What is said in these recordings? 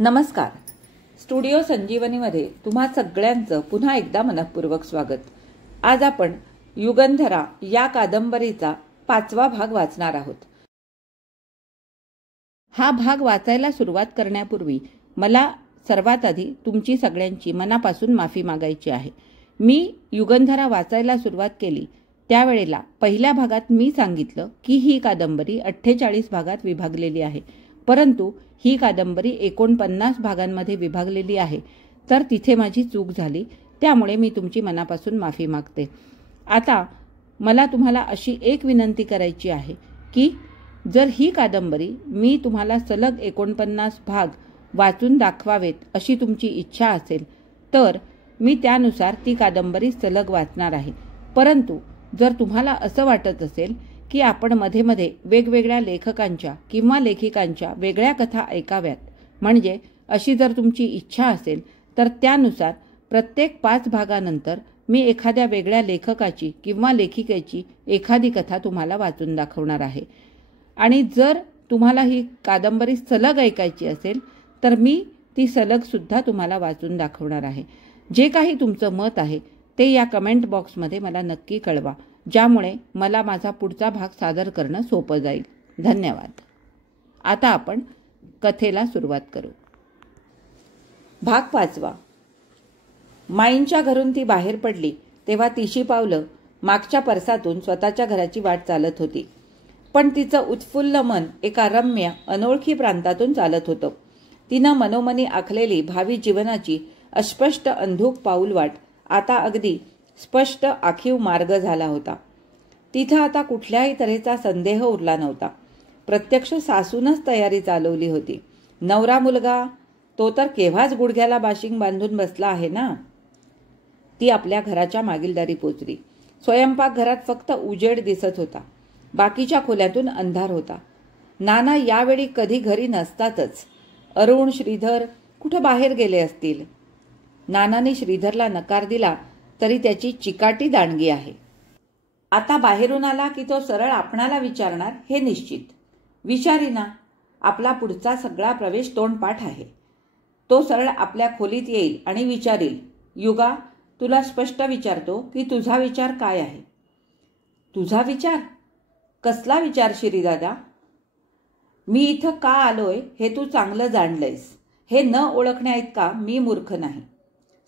नमस्कार. स्टुडिओ संजीवनीमध्ये तुम्हा सगळ्यांचं पुन्हा एकदा मनःपूर्वक स्वागत. आज आपण युगंधरा या कादंबरीचा 5वा भाग वाचणार आहोत. हा भाग वाचायला सुरुवात करण्यापूर्वी मला सर्वात आधी तुमची सगळ्यांची मनापासून माफी मागायची आहे. मी युगंधरा वाचायला सुरुवात केली त्यावेळेला पहिल्या भागात मी सांगितलं की ही कादंबरी 48 भागात विभागलेली आहे, परंतु ही कादंबरी 49 भागांमध्ये विभागलेली आहे. तर तिथे माझी चूक झाली, त्यामुळे मी तुमची मनापासून माफी मागते. आता मला तुम्हाला अशी एक विनंती करायची आहे की जर ही कादंबरी मी तुम्हाला सलग 49 भाग वाचून दाखवावेत अशी तुमची इच्छा असेल तर मी त्यानुसार ती कादंबरी सलग वाचणार आहे. परंतु जर तुम्हाला असं वाटत असेल की आपण मध्ये मध्ये वेगवेगळ्या लेखकांच्या किंवा लेखिकांच्या वेगळ्या कथा ऐकाव्यात, म्हणजे अशी जर तुमची इच्छा असेल तर त्यानुसार प्रत्येक 5 भागानंतर मी एखाद्या वेगळ्या लेखकाची किंवा लेखिकेची एखादी कथा तुम्हाला वाचून दाखवणार आहे. आणि जर तुम्हाला ही कादंबरी सलग ऐकायची असेल तर मी ती सलग सुद्धा तुम्हाला वाचून दाखवणार आहे. जे काही तुमचं मत आहे ते या कमेंट बॉक्समध्ये मला नक्की कळवा, ज्यामुळे मला माझा पुढचा भाग सादर करणं सोपं जाईल. धन्यवाद. आता आपण कथेला सुरुवात करू. भाग 5वा. माईंच्या घरून ती बाहेर पडली तेव्हा तिशी पावलं मागच्या परसातून स्वतःच्या घराची वाट चालत होती. पण तिचं उत्फुल्ल मन एका रम्य अनोळखी प्रांतातून चालत होतं. तिनं मनोमनी आखलेली भावी जीवनाची अस्पष्ट अंधूक पाऊलवाट आता अगदी स्पष्ट आखीव मार्ग झाला होता. तिथं आता कुठल्याही तऱ्हेचा संदेह उरला नव्हता. प्रत्यक्ष सासूनच तयारी चालवली होती. नवरा मुलगा तो तर केव्हाच गुडघ्याला बाशिंग बांधून बसला आहे ना. ती आपल्या घराच्या मागील दारी पोचली. स्वयंपाकघरात फक्त उजेड दिसत होता. बाकीच्या खोल्यातून अंधार होता. नाना यावेळी कधी घरी नसतातच. अरुण, श्रीधर कुठं बाहेर गेले असतील. नानाने श्रीधरला नकार दिला तरी त्याची चिकाटी दांडगी आहे. आता बाहेरून आला की तो सरळ आपणाला विचारणार हे निश्चित. विचारीना. आपला पुढचा सगळा प्रवेश तोंडपाठ आहे. तो सरळ आपल्या खोलीत येईल आणि विचारील, युगा, तुला स्पष्ट विचारतो की तुझा विचार काय आहे. तुझा विचार? कसला विचार शिरीदादा? मी इथं का आलोय हे तू चांगलं जाणलंयस. हे न ओळखण्याइतका मी मूर्ख नाही.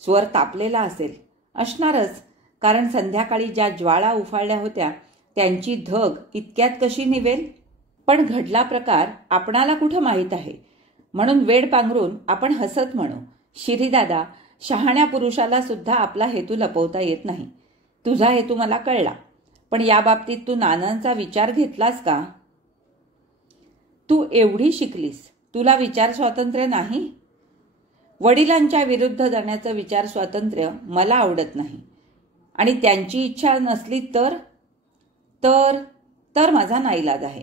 स्वर तापलेला असेल. असणारच, कारण संध्याकाळी ज्या ज्वाळा उफाळल्या होत्या त्यांची धग इतक्यात कशी निवेल. पण घडला प्रकार आपणाला कुठं माहीत आहे, म्हणून वेड पांघरून आपण हसत म्हणू, शिरीदादा, शहाण्या पुरुषाला सुद्धा आपला हेतू लपवता येत नाही. तुझा हेतू मला कळला, पण या बाबतीत तू नानांचा विचार घेतलास का? तू एवढी शिकलीस, तुला विचार स्वातंत्र्य नाही? वडिलांच्या विरुद्ध जाण्याचं विचार स्वातंत्र्य मला आवडत नाही. आणि त्यांची इच्छा नसली तर तर तर माझा नाईलाज आहे.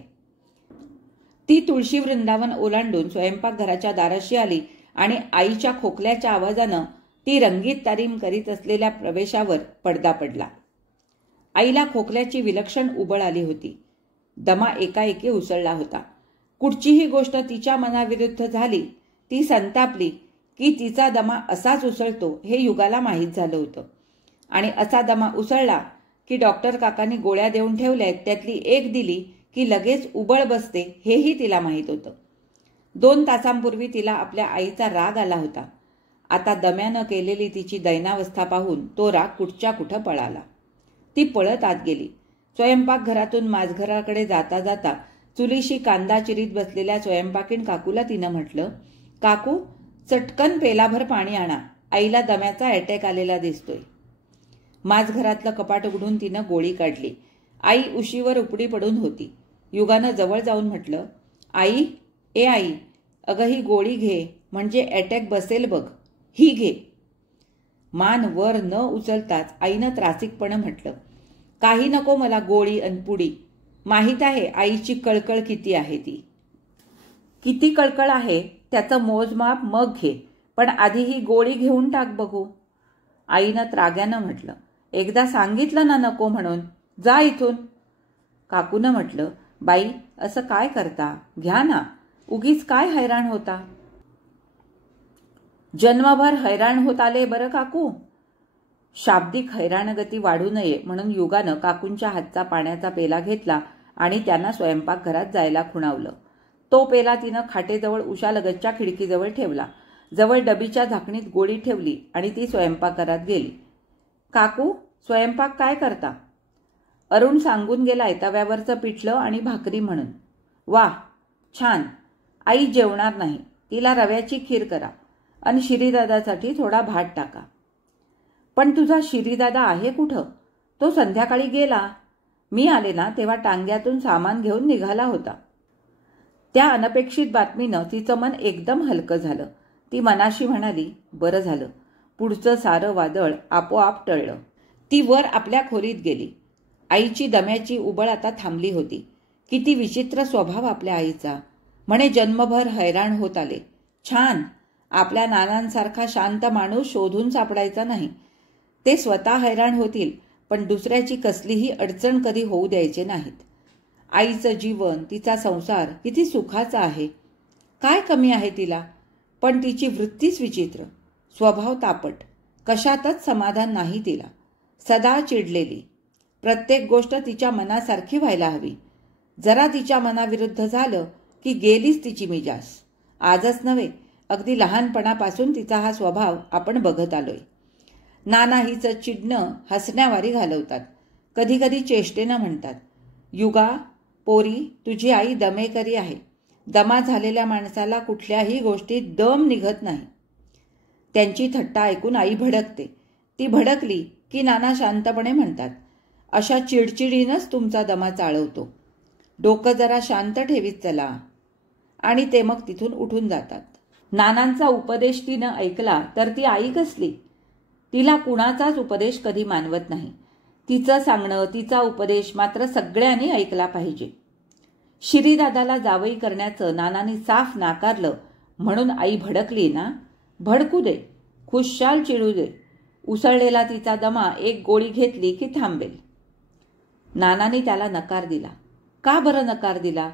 ती तुळशी वृंदावन ओलांडून स्वयंपाकघराच्या दाराशी आली आणि आईच्या खोकल्याच्या आवाजानं ती रंगीत तारीम करीत असलेल्या प्रवेशावर पडदा पडला. आईला खोकल्याची विलक्षण उबळ आली होती. दमा एकाएकी उसळला होता. कुठचीही गोष्ट तिच्या मनाविरुद्ध झाली ती संतापली की तिचा दमा असाच उसळतो हे युगाला माहीत झालं होतं. आणि असा दमा उसळला की डॉक्टर काकांनी गोळ्या देऊन ठेवल्यात त्यातली एक दिली की लगेच उबळ बसते हेही तिला माहीत होतं. 2 तासांपूर्वी तिला आपल्या आईचा राग आला होता. आता दम्यानं केलेली तिची दैनावस्था पाहून तो राग कुठच्या कुठं पळाला. ती पळत आत गेली. स्वयंपाकघरातून माझघराकडे जाता जाता चुलीशी कांदा चिरीत बसलेल्या स्वयंपाकीण काकूला तिनं म्हटलं, काकू, चटकन पेलाभर पाणी आणा. आईला दम्याचा अटॅक आलेला दिसतोय. माझघरातलं कपाट उघडून तिनं गोळी काढली. आई उशीवर उपडी पडून होती. युगानं जवळ जाऊन म्हटलं, आई, ए आई, अगं ही गोळी घे, म्हणजे अटॅक बसेल बघ. ही घे. मान वर न उचलताच आईनं त्रासिकपणे म्हटलं, काही नको मला गोळी अन पुडी. माहीत आहे आईची कळकळ किती आहे ती. किती कळकळ आहे त्याचं मोजमाप मग घे, पण आधी ही गोळी घेऊन टाक बघू. आईनं त्राग्यानं म्हटलं, एकदा सांगितलं ना नको म्हणून, जा इथून. काकूनं म्हटलं, बाई, असं काय करता, घ्या ना, उगीच काय हैराण होता. जन्मभर हैराण होत आले बरं काकू. शाब्दिक हैराणगती वाढू नये म्हणून युगानं काकूंच्या हातचा पाण्याचा पेला घेतला आणि त्यांना स्वयंपाकघरात जायला खुणावलं. तो पेला तिनं खाटेजवळ उशालगतच्या खिडकीजवळ ठेवला. जवळ डबीच्या झाकणीत गोळी ठेवली आणि ती स्वयंपाकघरात गेली. काकू, स्वयंपाक काय करता? अरुण सांगून गेलाय तव्यावरचं पिठलं आणि भाकरी म्हणून. वाह, छान. आई जेवणार नाही, तिला रव्याची खीर करा आणि शिरीदादासाठी थोडा भात टाका. पण तुझा शिरीदादा आहे कुठं? तो संध्याकाळी गेला. मी आले ना तेव्हा टांग्यातून सामान घेऊन निघाला होता. त्या अनपेक्षित बातमीनं तिचं मन एकदम हलकं झालं. ती मनाशी म्हणाली, बरं झालं, पुढचं सारं वादळ आपोआप टळलं. ती वर आपल्या खोलीत गेली. आईची दम्याची उबळ आता थांबली होती. किती विचित्र स्वभाव आपल्या आईचा. म्हणे जन्मभर हैराण होत आले. छान. आपल्या नानांसारखा शांत माणूस शोधून सापडायचा नाही. ते स्वतः हैराण होतील पण दुसऱ्याची कसलीही अडचण कधी होऊ द्यायचे नाहीत. आईचं जीवन, तिचा संसार किती सुखाचा आहे. काय कमी आहे तिला? पण तिची वृत्तीच विचित्र, स्वभाव तापट, कशातच समाधान नाही तिला. सदा चिडलेली. प्रत्येक गोष्ट तिच्या मनासारखी व्हायला हवी. जरा तिच्या मनाविरुद्ध झालं की गेलीच तिची मिजाज. आजच नव्हे, अगदी लहानपणापासून तिचा हा स्वभाव आपण बघत आलोय. नाना हिचं चिडणं हसण्यावारी घालवतात. कधी कधी चेष्टेनं म्हणतात, युगा पोरी, तुझी आई दमेकरी आहे. दमा झालेल्या माणसाला कुठल्याही गोष्टीत दम निघत नाही. त्यांची थट्टा ऐकून आई भडकते. ती भडकली की नाना शांतपणे म्हणतात, अशा चिडचिडीनंच तुमचा दमा चाळवतो. डोकं जरा शांत ठेवीत चला. आणि ते मग तिथून उठून जातात. नानांचा उपदेश तिनं ऐकला तर ती आई कसली? तिला कुणाचाच उपदेश कधी मानवत नाही. तिचं सांगणं, तिचा उपदेश मात्र सगळ्यांनी ऐकला पाहिजे. शिरीदादाला जावई करण्याचं नानांनी साफ नाकारलं म्हणून आई भडकली ना. भडकू दे, खुशाल चिडू दे. उसळलेला तिचा दमा एक गोळी घेतली की थांबेल. नानांनी त्याला नकार दिला. का बरं नकार दिला?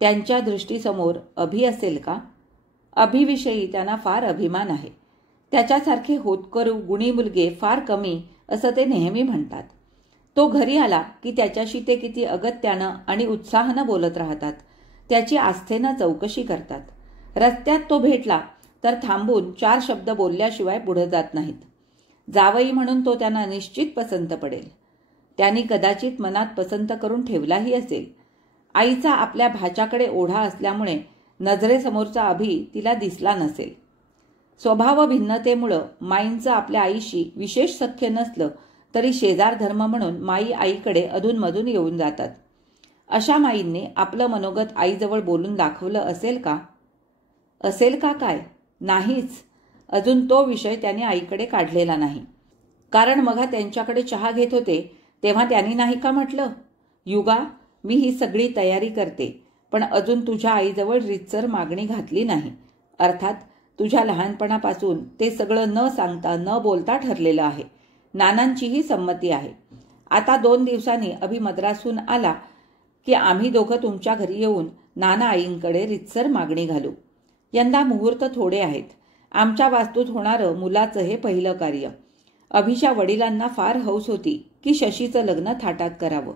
त्यांच्या दृष्टीसमोर अभि असेल का? अभिविषयी त्यांना फार अभिमान आहे. त्याच्यासारखे होतकरू गुणी मुलगे फार कमी असं ते नेहमी म्हणतात. तो घरी आला की त्याच्याशी ते किती अगत्यानं आणि उत्साहानं बोलत राहतात. त्याची आस्थेनं चौकशी करतात. रस्त्यात तो भेटला तर थांबून 4 शब्द बोलल्याशिवाय पुढे जात नाहीत. जावई म्हणून तो त्यांना निश्चित पसंत पडेल. त्यांनी कदाचित मनात पसंत करून ठेवलाही असेल. आईचा आपल्या भाच्याकडे ओढा असल्यामुळे नजरेसमोरचा अभि तिला दिसला नसेल. स्वभाव भिन्नतेमुळं माईंचं आपल्या आईशी विशेष सख्य नसलं तरी शेजार धर्म म्हणून माई आईकडे अधूनमधून येऊन जातात. अशा माईंनी आपलं मनोगत आईजवळ बोलून दाखवलं असेल का? असेल का काय? नाहीच. अजून तो विषय त्यांनी आईकडे काढलेला नाही. कारण मघा त्यांच्याकडे चहा घेत होते तेव्हा त्यांनी नाही का म्हटलं, युगा, मी ही सगळी तयारी करते पण अजून तुझ्या आईजवळ रीतसर मागणी घातली नाही. अर्थात तुझ्या लहानपणापासून ते सगळं न सांगता न बोलता ठरलेलं आहे. नानांचीही संमती आहे. आता 2 दिवसांनी अभि मद्रासहून आला की आम्ही दोघं तुमच्या घरी येऊन नाना आईंकडे रीतसर मागणी घालू. यंदा मुहूर्त थोडे आहेत. आमच्या वास्तूत होणारं मुलाचं हे पहिलं कार्य. अभिच्या वडिलांना फार हौस होती की शशीचं लग्न थाटात करावं,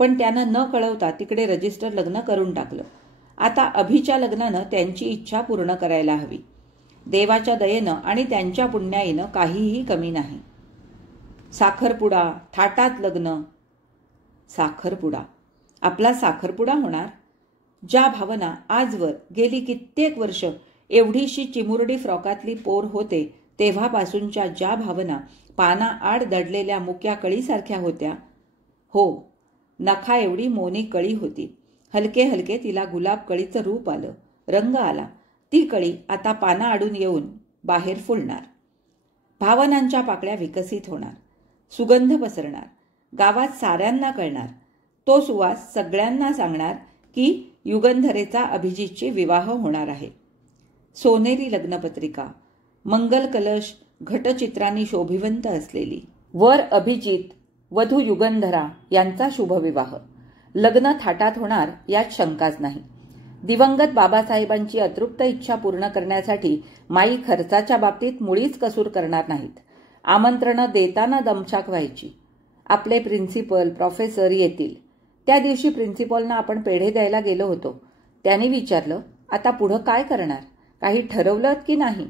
पण त्यानं न कळवता तिकडे रजिस्टर लग्न करून टाकलं. आता अभिच्या लग्नानं त्यांची इच्छा पूर्ण करायला हवी. देवाच्या दयेनं आणि त्यांच्या पुण्याईनं काहीही कमी नाही. साखरपुडा, थाटात लग्न. साखरपुडा, आपला साखरपुडा होणार. ज्या भावना आजवर गेली कित्येक वर्ष एवढीशी चिमुरडी फ्रॉकातली पोर होते तेव्हापासूनच्या ज्या भावना पाना आड दडलेल्या मुक्या कळीसारख्या होत्या. हो, नखा एवढी मोनी कळी होती. हलके हलके तिला गुलाब कळीचं रूप आलं, रंग आला. ती कळी आता पाना आडून येऊन बाहेर फुलणार. भावनांच्या पाकळ्या विकसित होणार, सुगंध पसरणार, गावात साऱ्यांना कळणार. तो सुवास सगळ्यांना सांगणार की युगंधरेचा अभिजितशी विवाह होणार आहे. सोनेरी लग्नपत्रिका, मंगल कलश घटचित्रांनी शोभिवंत असलेली. वर अभिजित, वधू युगंधरा यांचा शुभविवाह. लग्न थाटात होणार यात शंकाच नाही. दिवंगत बाबासाहेबांची अतृप्त इच्छा पूर्ण करण्यासाठी माई खर्चाच्या बाबतीत मुळीच कसूर करणार नाहीत. आमंत्रणं देताना दमछाक व्हायची. आपले प्रिन्सिपल, प्रोफेसर येतील. त्या दिवशी प्रिन्सिपलना आपण पेढे द्यायला गेलो होतो. त्यांनी विचारलं, आता पुढं काय करणार? काही ठरवलं की नाही?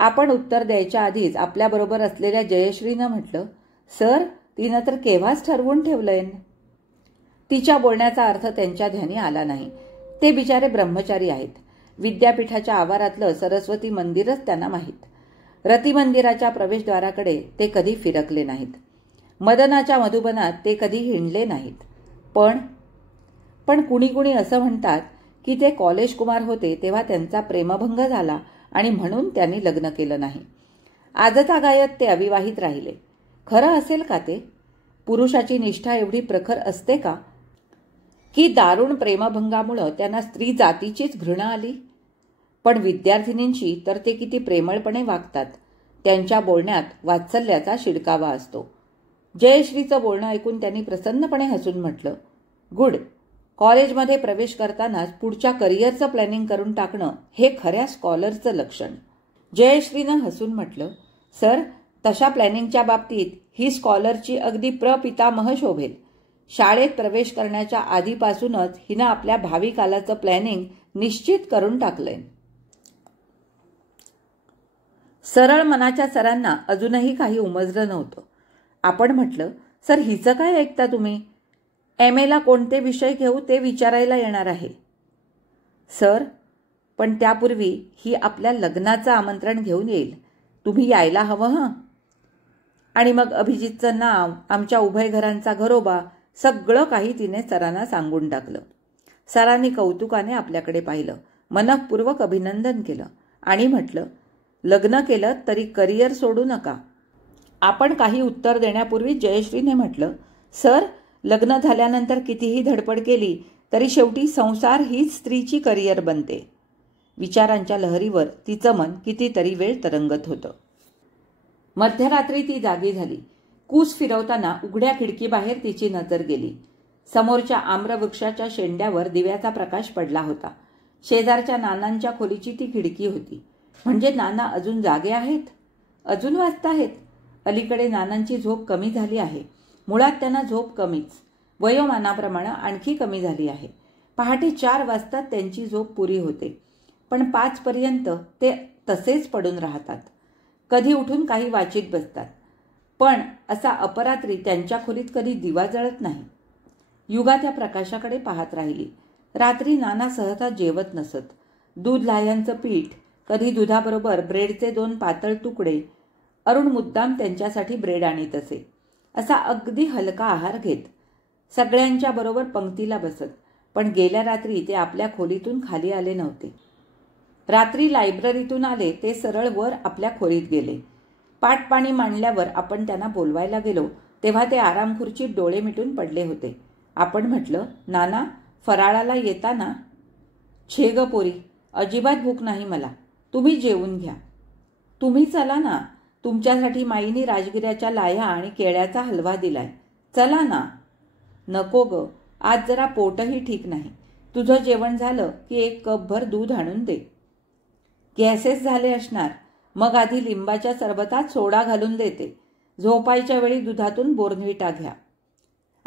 आपण उत्तर द्यायच्या आधीच आपल्याबरोबर असलेल्या जयश्रीनं म्हटलं, सर, तिनं तर केव्हाच ठरवून ठेवलंय. तिच्या बोलण्याचा अर्थ त्यांच्या ध्यानी आला नाही. ते बिचारे ब्रह्मचारी आहेत. विद्यापीठाच्या आवारातलं सरस्वती मंदिरच त्यांना माहीत. रती मंदिराच्या प्रवेशद्वाराकडे ते कधी फिरकले नाहीत. मदनाच्या मधुबनात ते कधी हिंडले नाहीत. पण कुणी कुणी असं म्हणतात की ते कॉलेज कुमार होते तेव्हा त्यांचा प्रेमभंग झाला आणि म्हणून त्यांनी लग्न केलं नाही. आजतागायत ते अविवाहित राहिले. खरं असेल का ते? पुरुषाची निष्ठा एवढी प्रखर असते का की दारुण प्रेमभंगामुळं त्यांना स्त्री जातीचीच घृणा आली? पण विद्यार्थिनींशी तर ते किती प्रेमळपणे वागतात. त्यांच्या बोलण्यात वात्सल्याचा शिडकावा असतो. जयश्रीचं बोलणं ऐकून त्यांनी प्रसन्नपणे हसून म्हटलं, गुड. कॉलेजमध्ये प्रवेश करतानाच पुढच्या करिअरचं प्लॅनिंग करून टाकणं हे खऱ्या स्कॉलरचं लक्षण. जयश्रीनं हसून म्हटलं, सर, तशा प्लॅनिंगच्या बाबतीत ही स्कॉलरची अगदी प्रपितामह शोभेल. शाळेत प्रवेश करण्याच्या आधीपासूनच हिनं आपल्या भावी कालाचं प्लॅनिंग निश्चित करून टाकलंय. सरळ मनाच्या सरांना अजूनही काही उमजलं नव्हतं. आपण म्हटलं, सर, हिचं काय ऐकता तुम्ही? MA ला कोणते विषय घेऊ ते विचारायला येणार आहे. सर, पण त्यापूर्वी ही आपल्या लग्नाचं आमंत्रण घेऊन येईल. तुम्ही यायला हवं हं. आणि मग अभिजितचं नाव, आमच्या उभय घरांचा घरोबा, सगळं काही तिने सरांना सांगून टाकलं. सरांनी कौतुकाने आपल्याकडे पाहिलं, मनःपूर्वक अभिनंदन केलं आणि म्हटलं, लग्न केलं तरी करिअर सोडू नका. आपण काही उत्तर देण्यापूर्वी जयश्रीने म्हटलं, सर, लग्न झाल्यानंतर कितीही धडपड केली तरी शेवटी संसार हीच स्त्रीची करिअर बनते. विचारांच्या लहरीवर तिचं मन कितीतरी वेळ तरंगत होतं. मध्यरात्री ती जागी झाली. कूस फिरवताना उघड्या खिडकीबाहेर तिची नजर गेली. समोरच्या आम्रवृक्षाच्या शेंड्यावर दिव्याचा प्रकाश पडला होता. शेजारच्या नानांच्या खोलीची ती खिडकी होती. म्हणजे नाना अजून जागे आहेत, अजून वाचताहेत. अलीकडे नानांची झोप कमी झाली आहे. मुळात त्यांना झोप कमीच, वयोमानाप्रमाणे आणखी कमी झाली आहे. पहाटे 4 वाजता त्यांची झोप पुरी होते, पण 5 पर्यंत ते तसेच पडून राहतात. कधी उठून काही वाचित बसतात, पण असा अपरात्री त्यांच्या खोलीत कधी दिवा जळत नाही. युगा त्या प्रकाशाकडे पाहत राहिली. रात्री नाना सहसा जेवत नसत. दूध लाह्यांचं पीठ, कधी दुधाबरोबर ब्रेडचे 2 पातळ तुकडे. अरुण मुद्दाम त्यांच्यासाठी ब्रेड आणीत असे. असा अगदी हलका आहार घेत सगळ्यांच्या बरोबर पंक्तीला बसत. पण गेल्या रात्री ते आपल्या खोलीतून खाली आले नव्हते. रात्री लायब्ररीतून आले ते सरळ वर आपल्या खोलीत गेले. पाटपाणी मांडल्यावर आपण त्यांना बोलवायला गेलो तेव्हा ते आरामखुर्चीत डोळे मिटून पडले होते. आपण म्हटलं, नाना, फराळाला येता ना? छे ग पोरी, अजिबात भूक नाही मला. तुम्ही जेवून घ्या. तुम्ही चला ना, तुमच्यासाठी माईनी राजगिऱ्याच्या लाह्या आणि केळ्याचा हलवा दिलाय. चला ना. नको ग, आज जरा पोटही ठीक नाही. तुझं जेवण झालं की 1 कपभर दूध आणून दे. गॅसेस झाले असणार, मग आधी लिंबाच्या सरबतात सोडा घालून देते. झोपायच्या वेळी दुधातून बोर्नव्हिटा घ्या.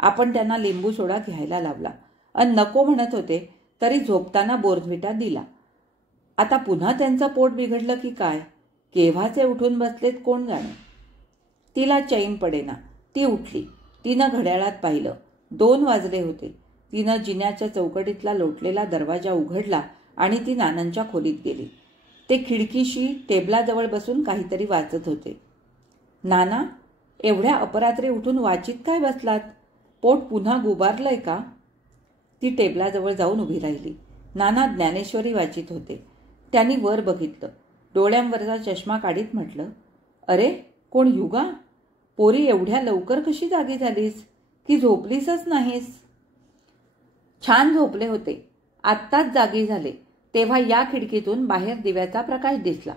आपण त्यांना लिंबू सोडा घ्यायला लावला आणि नको म्हणत होते तरी झोपताना बोर्नव्हिटा दिला. आता पुन्हा त्यांचं पोट बिघडलं की काय? केव्हाचे उठून बसलेत कोण जाणे. तिला चैन पडेना. ती उठली. तिनं घड्याळात पाहिलं. 2 वाजले होते. तिनं जिन्याच्या चौकटीतला लोटलेला दरवाजा उघडला आणि ती नानांच्या खोलीत गेली. ते खिडकीशी टेबलाजवळ बसून काहीतरी वाचत होते. नाना, एवढ्या अपरात्री उठून वाचित काय बसलात? पोट पुन्हा गुबारलंय का? ती टेबलाजवळ जाऊन उभी राहिली. नाना ज्ञानेश्वरी वाचित होते. त्यांनी वर बघितलं. डोळ्यांवरचा चष्मा काढीत म्हटलं, अरे, कोण युगा? पोरी, एवढ्या लवकर कशी जागी झालीस? की झोपलीसच नाहीस? छान झोपले होते. आत्ताच जागी झाले तेव्हा या खिडकीतून बाहेर दिव्याचा प्रकाश दिसला.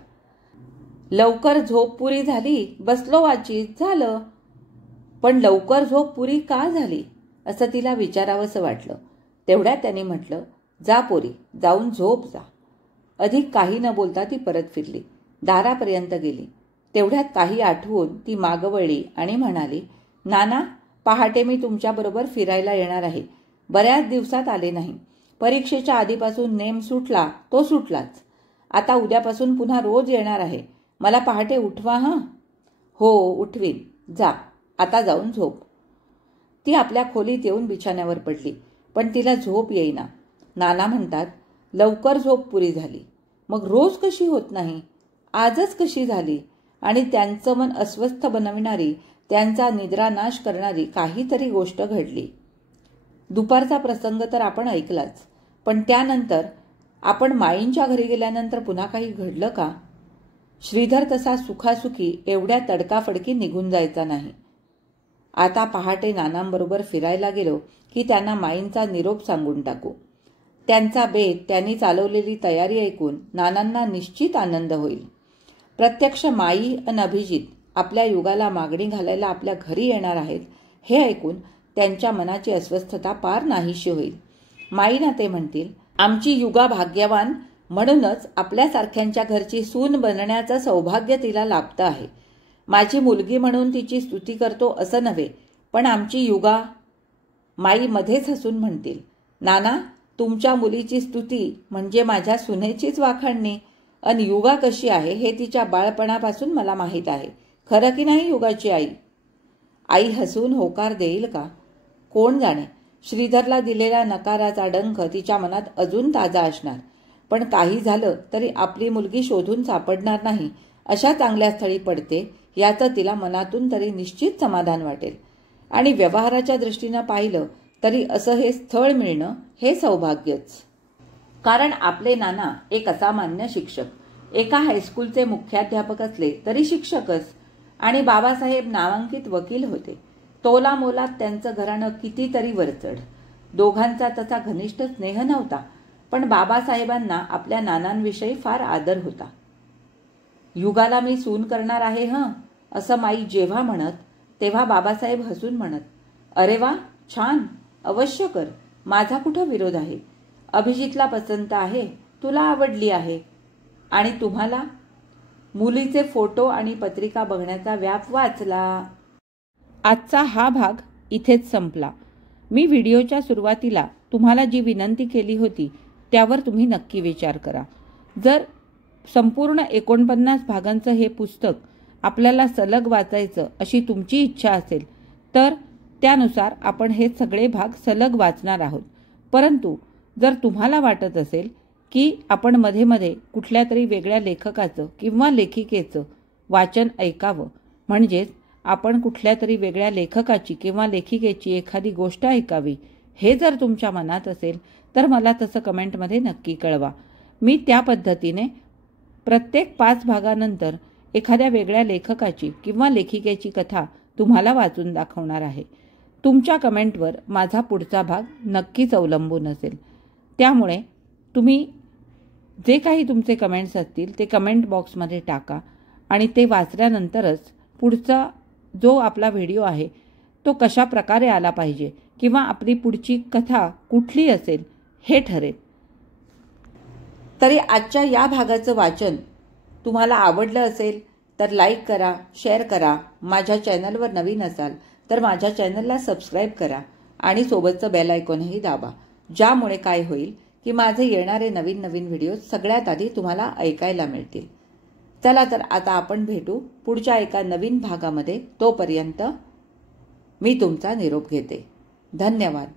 लवकर झोप पुरी झाली, बसलो वाचित, झालं. पण लवकर झोप पुरी का झाली असं तिला विचारावंसं वाटलं. तेवढ्यात त्यांनी म्हटलं, जा पोरी, जाऊन झोप जा. अधिक काही न बोलता ती परत फिरली. दारापर्यंत गेली. तेवढ्यात काही आठवून ती मागं वळली आणि म्हणाली, नाना, पहाटे मी तुमच्याबरोबर फिरायला येणार आहे. बऱ्याच दिवसात आले नाही. परीक्षेच्या आधीपासून नेम सुटला तो सुटलाच. आता उद्यापासून पुन्हा रोज येणार आहे. मला पहाटे उठवा हं. हो, उठवीन. जा, आता जाऊन झोप. ती आपल्या खोलीत येऊन बिछाण्यावर पडली, पण तिला झोप येईना. नाना म्हणतात, लवकर झोप पुरी झाली, मग रोज कशी होत नाही, आजच कशी झाली? आणि त्यांचं मन अस्वस्थ बनविणारी, त्यांचा निद्रानाश करणारी काहीतरी गोष्ट घडली. दुपारचा प्रसंग तर आपण ऐकलाच, पण त्यानंतर आपण माईंच्या घरी गेल्यानंतर पुन्हा काही घडलं का? श्रीधर तसा सुखासुखी एवढ्या तडकाफडकी निघून जायचा नाही. आता पहाटे नानांबरोबर फिरायला गेलो की त्यांना माईंचा निरोप सांगून टाकू. त्यांचा बेत, त्यांनी चालवलेली तयारी ऐकून नानांना निश्चित आनंद होईल. प्रत्यक्ष माई अन अभिजित आपल्या युगाला मागणी घालायला आपल्या घरी येणार आहेत हे ऐकून त्यांच्या मनाची अस्वस्थता पार नाहीशी होईल. माईना ते म्हणतील, आमची युगा भाग्यवान, म्हणूनच आपल्यासारख्यांच्या घरची सून बनण्याचं सौभाग्य तिला लाभतं आहे. माझी मुलगी म्हणून तिची स्तुती करतो असं नव्हे, पण आमची युगा. माई मध्येच हसून म्हणतील, नाना, तुमच्या मुलीची स्तुती म्हणजे माझ्या सुनेचीच वाखाणणी. अन युगा कशी आहे हे तिच्या बाळपणापासून मला माहीत आहे. खरं की नाही युगाची आई? आई हसून होकार देईल का? कोण जाणे. श्रीधरला दिलेल्या नकाराचा डंख तिच्या मनात अजून ताजा असणार. पण काही झालं तरी आपली मुलगी शोधून सापडणार नाही अशा चांगल्या स्थळी पडते याचं तिला मनातून तरी निश्चित समाधान वाटेल. आणि व्यवहाराच्या दृष्टीनं पाहिलं तरी असं हे स्थळ मिळणं हे सौभाग्यच. कारण आपले नाना एक असामान्य शिक्षक, एका हायस्कूलचे मुख्याध्यापक असले तरी शिक्षकच, आणि बाबासाहेब नामांकित वकील होते. तोला मोलात त्यांचं घराणं कितीतरी वरचढ. दोघांचा तसा घनिष्ठ स्नेह नव्हता, पण बाबासाहेबांना आपल्या नानांविषयी फार आदर होता. युगाला मी सून करणार आहे हं, असं माई जेव्हा म्हणत तेव्हा बाबासाहेब हसून म्हणत, अरे वा, छान, अवश्य कर, माझा कुठं विरोध आहे. अभिजितला पसंत आहे, तुला आवडली आहे. आणि तुम्हाला? मुलीचे फोटो आणि पत्रिका बघण्याचा व्याप वाचला. आजचा हा भाग इथेच संपला. मी व्हिडिओच्या सुरुवातीला तुम्हाला जी विनंती केली होती त्यावर तुम्ही नक्की विचार करा. जर संपूर्ण 49 भागांचं हे पुस्तक आपल्याला सलग वाचायचं अशी तुमची इच्छा असेल तर त्यानुसार आपण हे सगळे भाग सलग वाचणार आहोत. परंतु जर तुम्हाला वाटत असेल की आपण मध्ये मध्ये कुठल्या तरी वेगळ्या लेखकाचं किंवा लेखिकेचं वाचन ऐकावं, म्हणजेच आपण कुठल्या तरी वेगळ्या लेखकाची किंवा लेखिकेची एखादी गोष्ट ऐकावी, हे जर तुमच्या मनात असेल तर मला तसं कमेंटमध्ये नक्की कळवा. मी त्या पद्धतीने प्रत्येक 5 भागानंतर एखाद्या वेगळ्या लेखकाची किंवा लेखिकेची कथा तुम्हाला वाचून दाखवणार आहे. तुमच्या कमेंटवर माझा पुढचा भाग नक्कीच अवलंबून असेल. त्यामुळे तुम्ही जे काही तुमचे कमेंट्स असतील ते कमेंट बॉक्समध्ये टाका आणि ते वाचल्यानंतरच पुढचा जो आपला व्हिडिओ आहे तो कशा प्रकारे आला पाहिजे किंवा आपली पुढची कथा कुठली असेल हे ठरेल. तरी आजच्या या भागाचं वाचन तुम्हाला आवडलं असेल तर लाईक करा, शेअर करा. माझ्या चॅनलवर नवीन असाल तर माझ्या चॅनलला सबस्क्राईब करा आणि सोबतचं बेल आयकॉनही दाबा, ज्यामुळे काय होईल की माझे येणारे नवीन नवीन व्हिडिओ सगळ्यात आधी तुम्हाला ऐकायला मिळतील. चला तर आता आपण भेटू पुढच्या एका नवीन भागामध्ये. तोपर्यंत मी तुमचा निरोप घेते. धन्यवाद.